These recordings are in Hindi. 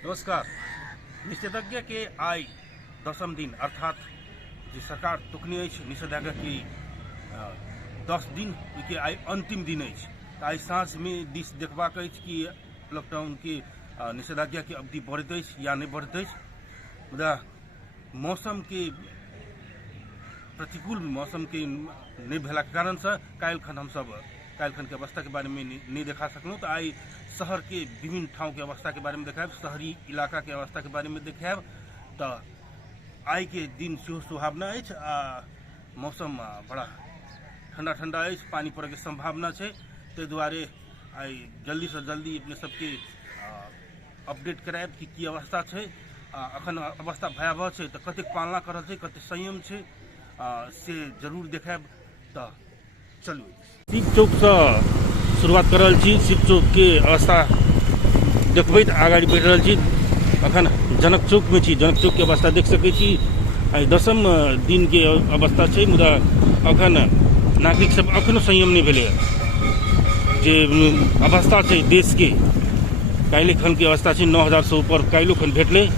नमस्कार। निषेधाज्ञा के आई 10म दिन अर्थात जे सरकार तोकने निषेधाज्ञा की 10 दिन के आई अंतिम दिन आई सांझ में दिस देखबाक कि लॉकडाउन के निषेधाज्ञा की अवधि बढ़त या नहीं बढ़त मुदा मौसम के प्रतिकूल मौसम के नहीं भेला के कारण से काल्हिखन हम सब काल्हिखन के अवस्था के बारे में नहीं देखा सकलूँ। तो आई शहर के विभिन्न ठाव के अवस्था के बारे में देखाब, शहरी इलाका के अवस्था के बारे में देखाब। तो आई के दिन सेहो सुहावना आ मौसम बड़ा ठंडा ठंडा पानी पड़े के संभावना है। ते दुआरे आई जल्दी से जल्दी अपने सबके अपडेट करायब कि की अवस्था है। अखन अवस्था भयावह है तो कतेक पालना करल है, कतेक संयम है से जरूर देखाब। तो चलू शिव चौक से शुरुआत कर रहा छी। शिव चौक के अवस्था देखबै तो आगे बढ़ रहा छी। अखन जनक चौक में छी, जनक चौक के अवस्था देख सकै छी। आई 10म दिन के अवस्था है मुदा अखन नागरिक सब अखनो संयम नहीं भेले जे अवस्था है देश के। काल्हिखन के अवस्था है 9000 से ऊपर काल्हिखन भेटले।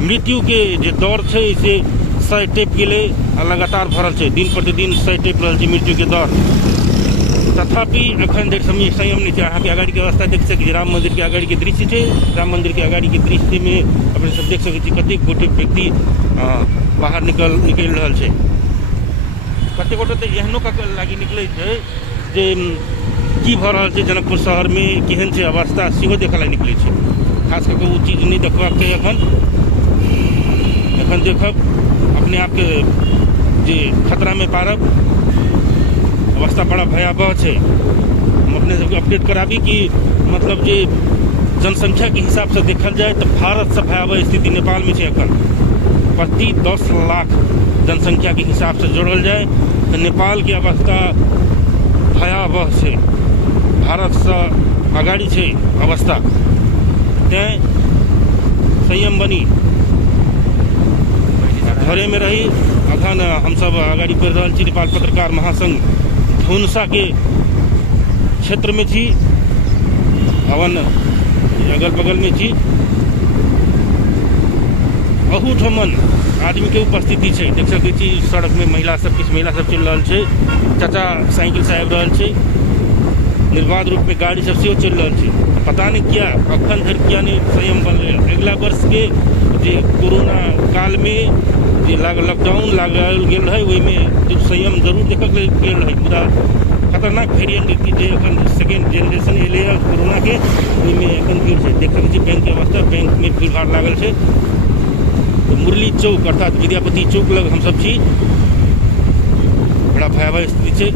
मृत्यु के जे दर है से 100 टेप गेले लगातार भरल है, दिन प्रतिदिन 100 टेप रहा है मृत्यु के दर। तथापि अखन देर समय संयम नहीं है। अहाँ के आगाड़ी के अवस्था देख सकै छी। राम मंदिर के आगाड़ी के दृश्य है। राम मंदिर के आगाड़ी के दृश्य में अपने सब देख सकै छी कतेक गोटे व्यक्ति बाहर निकल रहा है। कतेक गोटे तो एहनो लागी निकले है जे की भ रहा है जनकपुर शहर में केहन है अवस्था सेहो देखा ला निकले है। खास करके वो चीज नहीं देखबाक चाहिए। एखन देखब अपने आप के जे खतरा में पारब। अवस्था बड़ा भयावह है। हम अपने सबके अपडेट कराबी कि मतलब जे जनसंख्या के हिसाब से देखल जाए तो भारत से भयावह स्थिति नेपाल में है। अखन प्रति 10 लाख जनसंख्या के हिसाब से जोड़ल जाए तो नेपाल की अवस्था भयावह है, भारत से अगाड़ी है अवस्था। तैं संयम बनी घरे में रही। अखन हम सब आगाड़ी बढ़ रहा छी। नेपाल पत्रकार महासंघ धुनसा के क्षेत्र में छी, भवन अगल बगल में छी। अहूठमन आदमी के उपस्थिति है, देख सकै छी। सड़क में महिला सब किछु महिला सब चल रहा है। चाचा साइकिल से आबि रहल छै, निर्बाध रूप में गाड़ी सब सेहो चल रहा है। पता नहीं क्या अखन धरि क्या नहीं संयम बनल। अगला वर्ष के जे कोरोना काल में जे लॉकडाउन लागल गेल है वही में जो संयम जरूर देखल गेल है। मुदा खतरनाक वेरिएंट जे अखन सेकेंड जनरेशन एले है कोरोना के वही में अखन भीड़ है। देख सकै छी बैंक के अवस्था, बैंक में भीड़ भाड़ लागल है। तो मुरली चौक अर्थात विद्यापति चौक लग हम सब छी। बड़ा भयावह स्थिति है।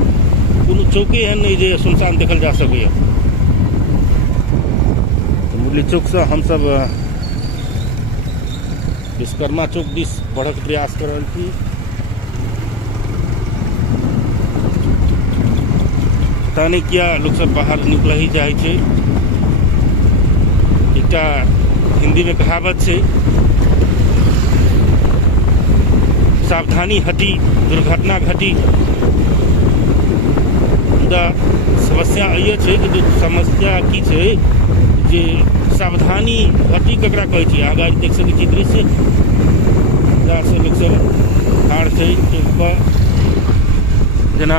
कोनो चौके एहन नहीं जे सुनसान देखल जा सके। तो मुरली चौक से हम सब विश्वकर्मा चौक दिस बढ़क प्रयास कर रही थी। पता नहीं क्या लोग सब बाहर निकल ही जाए छे। एकटा हिंदी में कहावत है, सावधानी हटी दुर्घटना घटी। मुदा समस्या ये है कि जो समस्या की है जे सावधानी घटी ककरा कहै छी। आगाँ देख सकै छी दृश्य से लोग सब ठाड़ छै चौक पर जेना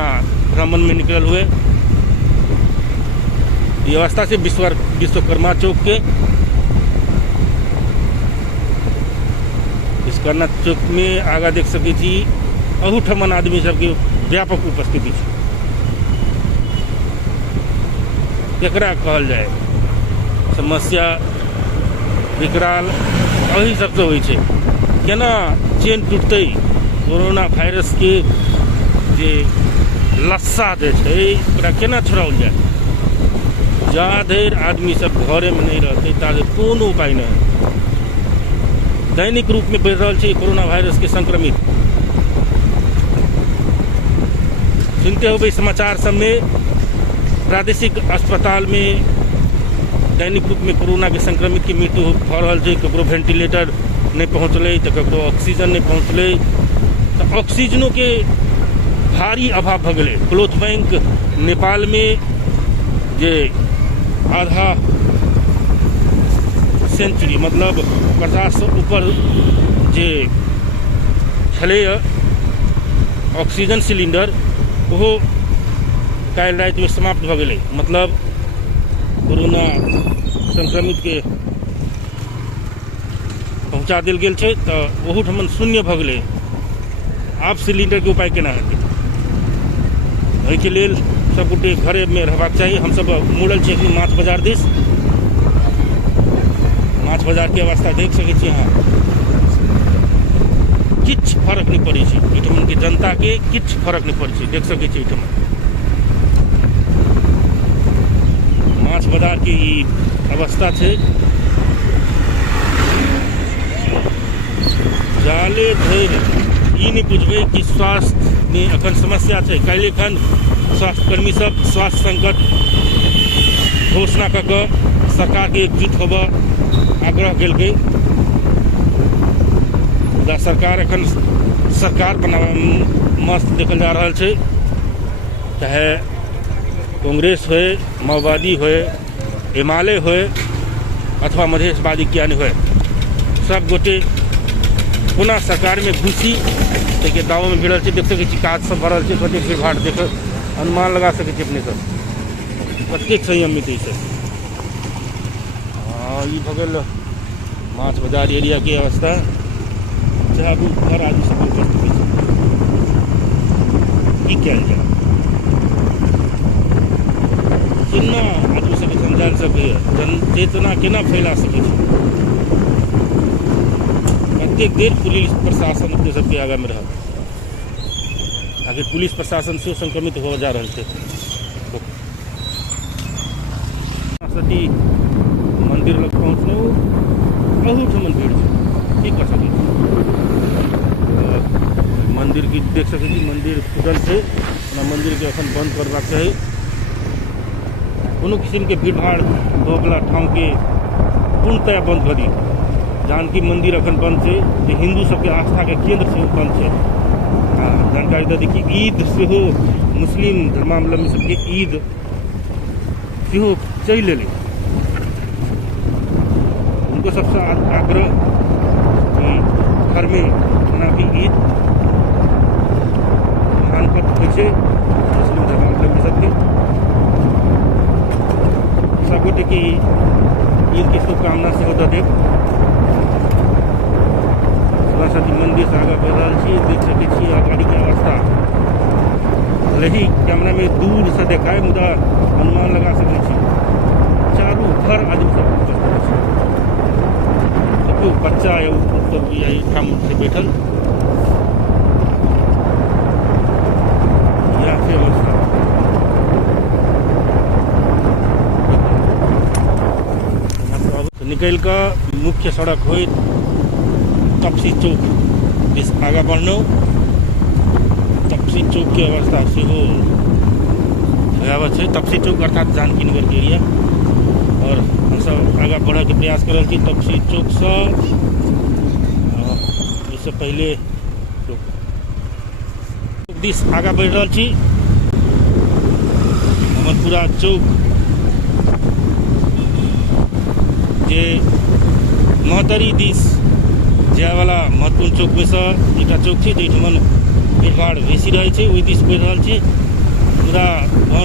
भ्रमण में निकल हुए। ये अवस्था से विश्वकर्मा चौक के। विश्वकर्मा चौक में आगा देख सकै छी अहूठमन आदमी सबके व्यापक उपस्थिति है। केकरा कहल जाए समस्या विकराल अही सबसे होइ छै। केना चेन टूटते कोरोना वायरस के जे लस्सा जे छै ओकरा केना छोड़ाओल जाए। जहाँ देर आदमी सब घरे में नहीं रहते ता कोनो उपाय नहीं। दैनिक रूप में बढ़ रहा है कोरोना वायरस के संक्रमित। सुनते हो समाचार सब में प्रादेशिक अस्पताल में दैनिक रूप में कोरोना के संक्रमित की मृत्यु हो रहा है। ककरो वेंटिलेटर नहीं पहुँचल तो ककरो ऑक्सीजन नहीं पहुँचल। तो ऑक्सीजनों के भारी अभाव भ गए। क्लोथ बैंक नेपाल में जे आधा सेंचुरी मतलब 50 ऊपर जे छलै ऑक्सीजन सिलेंडर वो काल्हि राति में समाप्त भ गेलै। मतलब कोरोना संक्रमित के पहुँचा देल गेल छै तो ओहू ठमन शून्य भ गेलै। आब सिलेंडर के उपाय केना हेतै? एहि के लेल सब गोटे घरे में रहबाक चाही। हम सब मुड़ल छी माछ बाजार दिस। माछ बाजार के अवस्था देख सकै छी अहाँ। किछ फर्क नहीं पड़े छै एहिठमन के जनता के, किछ फर्क नहीं पड़े छै, देख सकै छी एहिठमन माछ बाजार की ई अवस्था छै। जाले धरि ई नहीं बुझबै कि स्वास्थ्य में अखन समस्या छै। काल्हि खन स्वास्थ्यकर्मी सब स्वास्थ्य संकट घोषणा क के सरकार के एकजुट होबऽ आग्रह केलकै। सरकार एखन सरकार बनाबे मस्त देखल जा रहा है, चाहे कांग्रेस हो, माओवादी हो, हिमालय हो अथवा मधेशवादी क्या नहीं हो, सब गोटे पुनः सरकार में घुसी के दाव में भिड़ल है। देख सके काज सब भरल है, कतेक भीड़ भाड़ देख अनुमान लगा सके अपने सब कतेक संयमित है। ई भ गेल माछ बाजार एरिया के अवस्था। आदमी घर आदमी सब उपस्थित की कयल जाय, केना आदमी सबके समझायल सकैए, जन चेतना केना फैला सकै छै। कतेक देर पुलिस प्रशासन अपने सबके आगा में रहत, आखिर पुलिस प्रशासन से संक्रमित हो जा रहा है। सती मंदिर लग पहुँचने बहुत ठमन भीड़ है, की कर सके। मंदिर की देख सके मंदिर खुदल से मंदिर के अखन बंद करबाक चाही। कोनो किस्म के भीड़ भाड़ होवला ठाव के पूर्णतया बंद कर दी। जानकी मंदिर अखन बंद है, जो हिंदू सबके आस्था के केंद्र से बंद है। जानकारी दे दी कि ईद से हो मुस्लिम धर्मावलंबी सबके ईद से चल ले। उनको सबसे आग्रह घर में मना की ईद मुस्लिम धर्मावलंबी सबके सब गोटे की ईद की शुभकामना से होता देव। सरस्वती मंदिर से आगे बढ़ रहा छी, देख सके गाड़ी की अवस्था रही कैमरा में दूर से देखा है, मुदा अनुमान लगा सके छी चारू घर आदमी सब बच्चा ठाम से बैठल निकल का मुख्य सड़क हो तपसी चौक इस आगा बढ़नो। तपसी चौक की अवस्था से हो भयावह है। तपसी चौक अर्थात जानकी नगर के एरिया और हम सब आगा बढ़े के प्रयास कर रहे। तपसी चौक से इससे पहले दिस आगा बढ़ रहा छी। पूरा चौक जे महतरी दिस जाए वाला महत्वपूर्ण चौक में से एक चौक है, जैठमन भीड़ भाड़ बेसी रहे छै, ओहि दिस बढ़ रहा छै।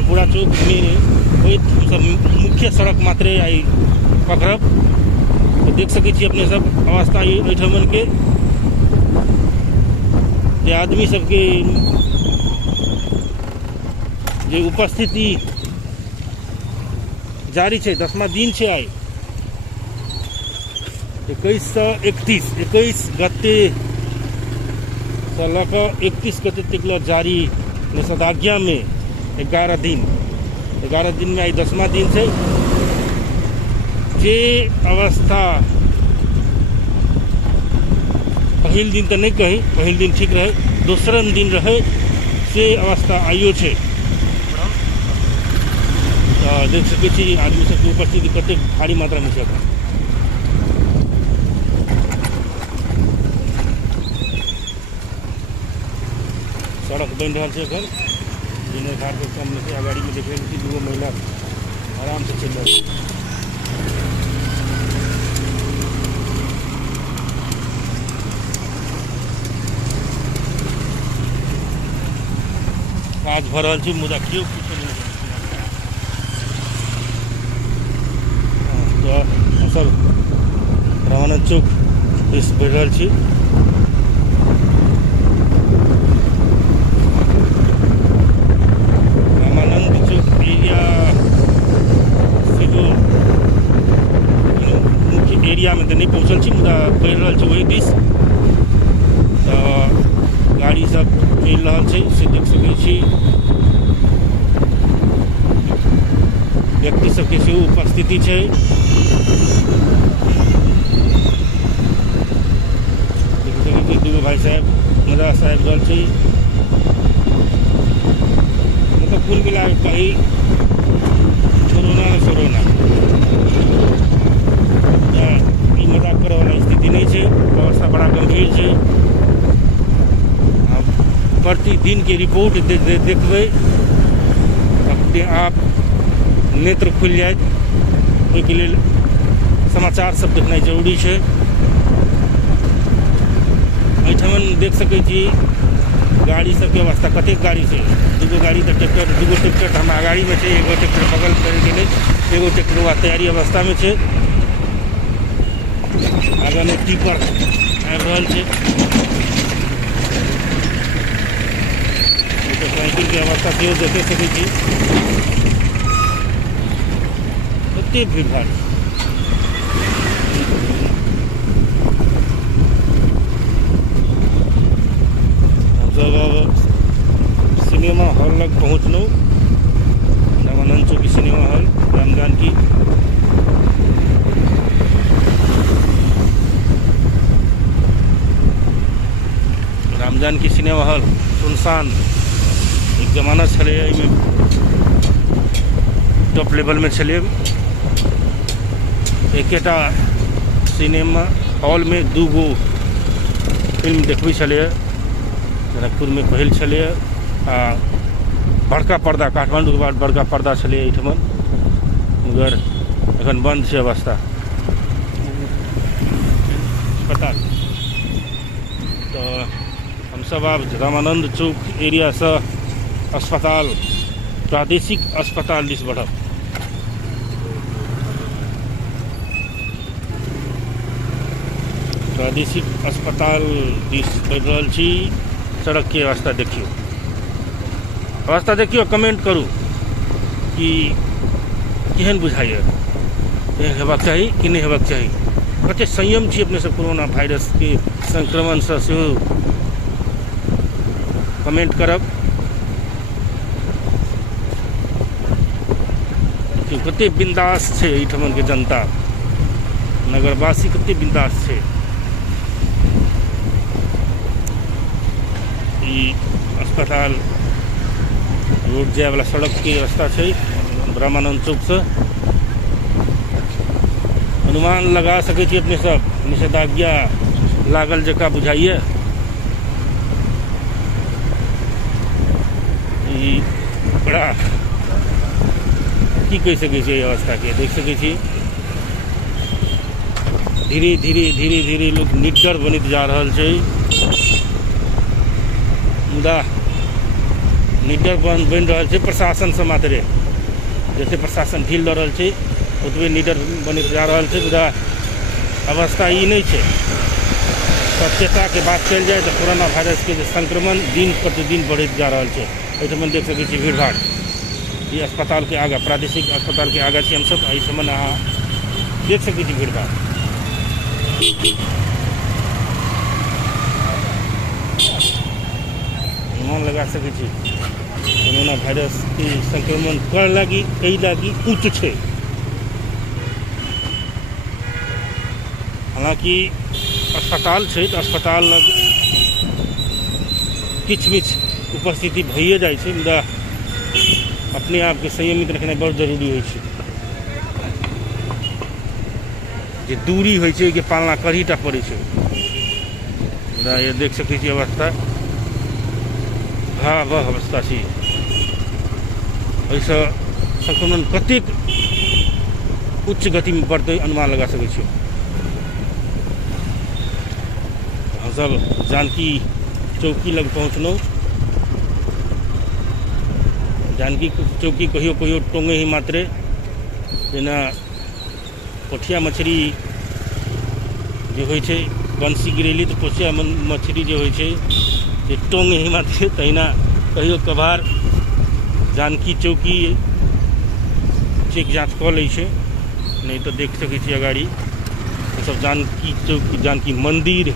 पूरा चौक में सब मुख्य सड़क मात्रे आई पकड़ब तो देख सके छी अपने सब अवस्था एहिठमन के जे आदमी सबके जे उपस्थिति जारी है। 10वां दिन है आई 21 गते से लक 31 गते तक जारी निषेधाज्ञा में 11 दिन में आई 10वां दिन से जे अवस्था पहल दिन तो नहीं कही, पहल दिन ठीक रहे, दूसरन दिन रहे से अवस्था आइयो है। देख सके छी आदमी सबके उपस्थिति कते भारी मात्रा में है। सड़क बन रहा है घर जिन्हें घाट के कम से गाड़ी में देखे दो महिला आराम से चल रही है। काज भऽ रहल छै मुदा केओ किछो नहि तो हमसब रामानंद चौक दिस बढ़ि रहल छी। रामानंद चौक एरिया सेहो मुख्य एरिया में तो नहीं पहुँचल छी मुदा बढ़ि रहल छी वही दिस। तो गाड़ी सब चलि रहल छै से देख सकै छी। व्यक्ति सबके सेहो उपस्थिति छै। देख सकै छी दूगो भाई साहब मजा से आबि रहल छै। मतलब कुल मिला के कही कोरोना में सोरोना ई मजाक करे वाला स्थिति नहीं छै। व्यवस्था बड़ा गंभीर छै। प्रतिदिन के रिपोर्ट देखबै अपने आप नेत्र खुल जाए। ओहिके लेल समाचार सब देखनाइ जरूरी छै। एहिठमन देख सकै छी गाड़ी सबके अवस्था कतेक गाड़ी छै। दूगो गाड़ी तऽ ट्रैक्टर दूगो ट्रैक्टर हमरा गाड़ी में छै। एगो ट्रैक्टर बगल कर गेलै एगो ट्रैक्टर तैयारी अवस्था में छै। आगे में टिपर आबि रहल छै। मोटरसाइकिल के अवस्था सेहो देखे सकै छी। कतेक भीड़ भाड़ हमसब अब सिनेमा हॉल लग पहुँचलहुँ। Ramanand Chowk cinema hall Ram Janaki. Ram Janaki cinema hall सुनसान एक जमाना छलै। टॉप लेवल में छलै। एकेटा सिनेमा हॉल में दूगो फिल्म देखबै छलै। जनकपुर में पहिल छलै आ बड़का पर्दा काठमांडू के बाद बड़का पर्दा छलै एहिठमन मगर एखन बंद छै अवस्था। अस्पताल तो हमसब आब रामानंद चौक एरिया से अस्पताल प्रादेशिक अस्पताल दिस बढ़ब। प्रादेशिक अस्पताल दिस बढ़ि रहल छी। सड़क के अवस्था देखियो कमेंट करू कि केहन बुझाइए। हेबाक चाही कि नहीं हेबाक चाही। कते संयम छी अपने सब कोरोना वायरस के संक्रमण से सेहो कमेंट करब कि कते बिंदास छै एहिठमन के जनता नगरवासी कते बिंदास छै। ई अस्पताल रोड जाए वाला सड़क के रास्ता छै। रामानंद चौक से अनुमान लगा सकै छी अपने सब निषेधाज्ञा लागल जका बुझाइए। ई बड़ा की कहि सकै छी अवस्था के देख सकै छी। धीरे धीरे लोग निडर बनैत जा रहल छै। मुदा निडर बनि रहल छै प्रशासन से मात्रे। जैसे प्रशासन ढील दऽ रहल छै ओतबे निडर बनैत जा रहल छै। मुदा अवस्था ई नहीं छै। सत्यता के बात कल जाए तो कोरोना वायरस के संक्रमण दिन प्रतिदिन बढ़ैत जा रहल छै। एहिठमन देख सकै छी भीड़ भाड़। ये अस्पताल के आगा प्रादेशिक अस्पताल के आगा छी हमसब। एहिठमन अहाँ देख सकै छी भीड़ भाड़। अनुमान लगा सकै छी कोरोना वायरस के संक्रमण कर लागी उच्च छै। हालांकि अस्पताल छै तो अस्पताल लग किछ मिछ उपस्थिति भइए जाइ छै। मुदा अपने आप के संयमित रखनाइ बहुत जरूरी होइ छै। जे दूरी होइ छै के पालना करहीटा पड़ै छै। मुदा ये देख सकै छी अवस्था भयावह अवस्था छै। एहिसँ संक्रमण कतेक उच्च गति में बढ़तै अनुमान लगा सकै छी। हमसब जानकी चौकी लग पहुँचलहुँ। जानकी चौकी कहियो कहियो टोंगे ही मात्रे जेना पोठिया मछली जो होइ छै बंसी गिरेली तो पोठिया मछली जो होइ छै जे टोंगे ही मात्रे तहिना कहियो कभार जानकी चौकी चेक जाँच कऽ लै छै नहीं तो देख सकै छी अगाड़ी सब जानकी चौकी जानकी मंदिर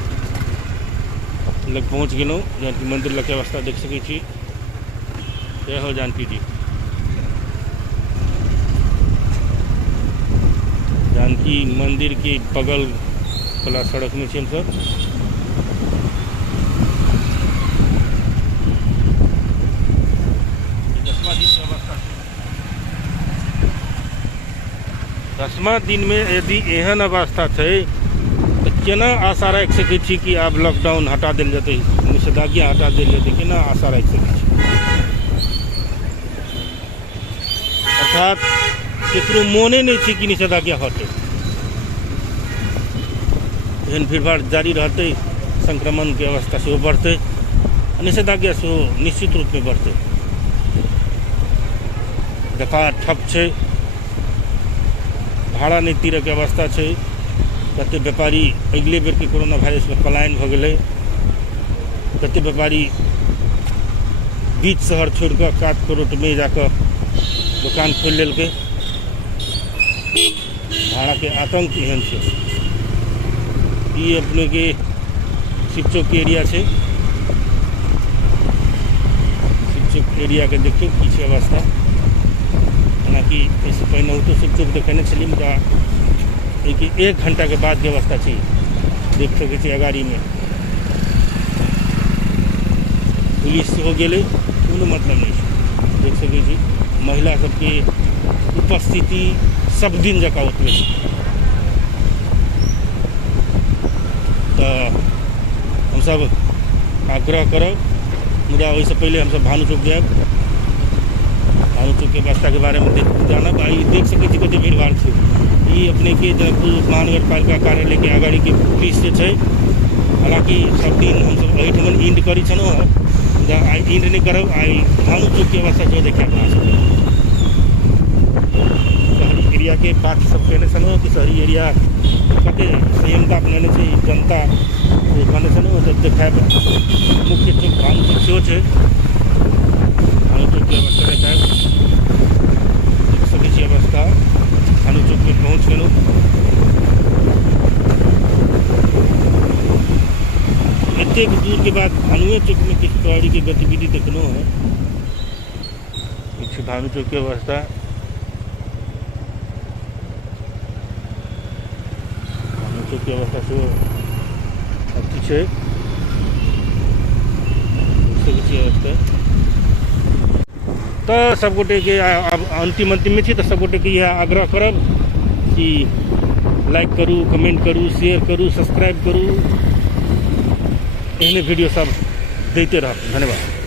लग पहुँच गेलहुँ। जानकी मंदिर लग के अवस्था देख सकै छी। जय हो जानकी जी। जानकी मंदिर के बगल वाला सड़क में छी हम सब। दसवां दिन में यदि एहन अवस्था है तो केना आशा रख सकै छी कि आब लॉकडाउन हटा देल जेतै, निषेधाज्ञा हटा देल जेतै, केना आशा रख सकै छी। अर्थात केकरो मोने नहीं छै कि निषेधाज्ञा हटे। एहन भीड़भाड़ जारी रहते, संक्रमण के अवस्था से बढ़ते, निषेधाज्ञा से निश्चित रूप में बढ़ते। व्यापार ठप है, भाड़ा नहीं तीरे के अवस्था है। कते व्यापारी अगले बेर के कोरोना वायरस में पलायन भ गए। कते व्यापारी बीच शहर छोड़ कर काट करोट में जाकर दुकान खोल लेलकै। भाड़ा के आतंक एहन है। ये अपने के शिवचौक के एरिया है। शिवचौक एरिया के देखिए की छै अवस्था। हालांकि इससे पहले तो शिवचौक देखने चली मुदा एक घंटा के बाद की अवस्था थी देख सके छी। अगाड़ी में पुलिस हो गए कोनो मतलब नहीं देख सके छी। महिला सबके उपस्थिति सब दिन जका ओतबे तो हम सब आग्रह करब। मुदा वैसे पहले हम सब भानु चौक जाएब। भानु चौक के अवस्था के बारे में जानब। देख सके छी कते भीड़ भाड़ छै। ये अपने के जनकपुर महानगर पालिका कार्यालय के अगाड़ी के पुलिस से है। हालांकि सब दिन हम सब एहिठमन इंड करी छलहुँ हँ, आई इंड नहीं करब। आई भानु चौक की अवस्था जो देखा अपना शहरी एरिया के बात सब कहने छलहुँ कि शहरी एरिया कते संयमता अपने से जनता कहने छलहुँ तो देखा मुख्य चौक भानु चौक सेहो छै। भानु चौक की अवस्था देखायब देख सकै छी अवस्था। भानु चौक में पहुँच गए। एतेक दूर के बाद भानुए चौक में किस गाड़ी की गतिविधि देखना है। पीछे भानु चौक की अवस्था। भानु चौक की अवस्था से अच्छी है। अवस्था तो सब गोटे के अंतिम में थी तो सब गोटे के यह आग्रह करब कि लाइक करूँ, कमेंट करूँ, शेयर करूँ, सब्सक्राइब करूँ। एहने वीडियो सब देते रह। धन्यवाद।